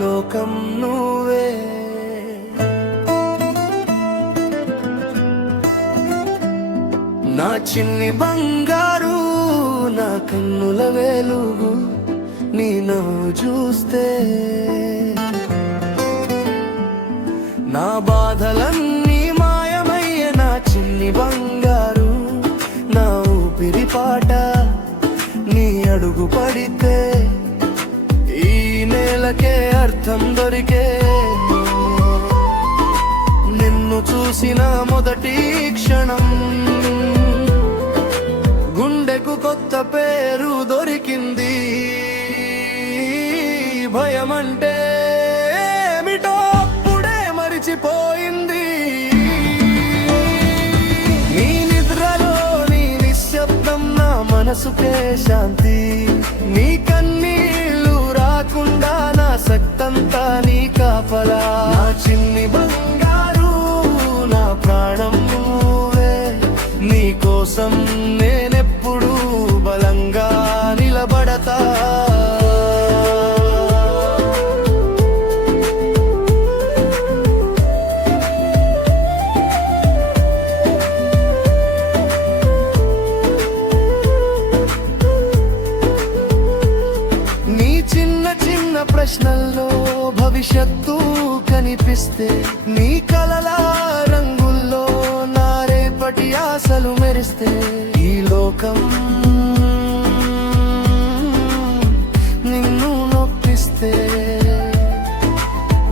లోకం నువ్వే. నా చిన్ని బంగారు, నా కన్నుల వెలుగు, నీ నవ్వు చూస్తే నా బాధలన్నీ మాయమయ్యే. నా చిన్ని బంగారు, నా ఊపిరి పాట, నీ అడుగు పడితే ఈ నేలకే అర్థం దొరికే. నిన్ను చూసిన మొదటి క్షణం గుండెకు కొత్త పేరు దొరికింది. భయమంటే ఏమిటో అప్పుడే మరిచిపోయింది. నీ నిద్రలో నీ నిశ్శబ్దం నా మనసుకే శాంతి. నీ కన్నీళ్ళు రాకుండా నా శక్తంతా నీ కాపలా. నా చిన్ని బంగారు, నా ప్రాణం నువ్వే. నీ కోసం నేనెప్పుడు బలంగా నిలబడతా. నీ చిన్న చిన్న ప్రశ్నల్లో భవిష్యత్తు కనిపిస్తే, నీ కలల రంగుల్లో నా రేపటి ఆశలు మెరిస్తే, ఈ లోకం నిన్ను నొప్పిస్తే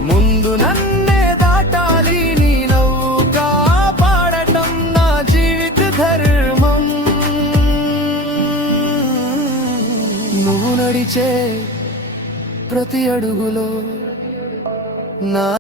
ముందు నన్నే దాటాలి. నీ నవ్వు కాపాడటం నా జీవిత ధర్మం. నువ్వు నడిచే ప్రతి అడుగులో నా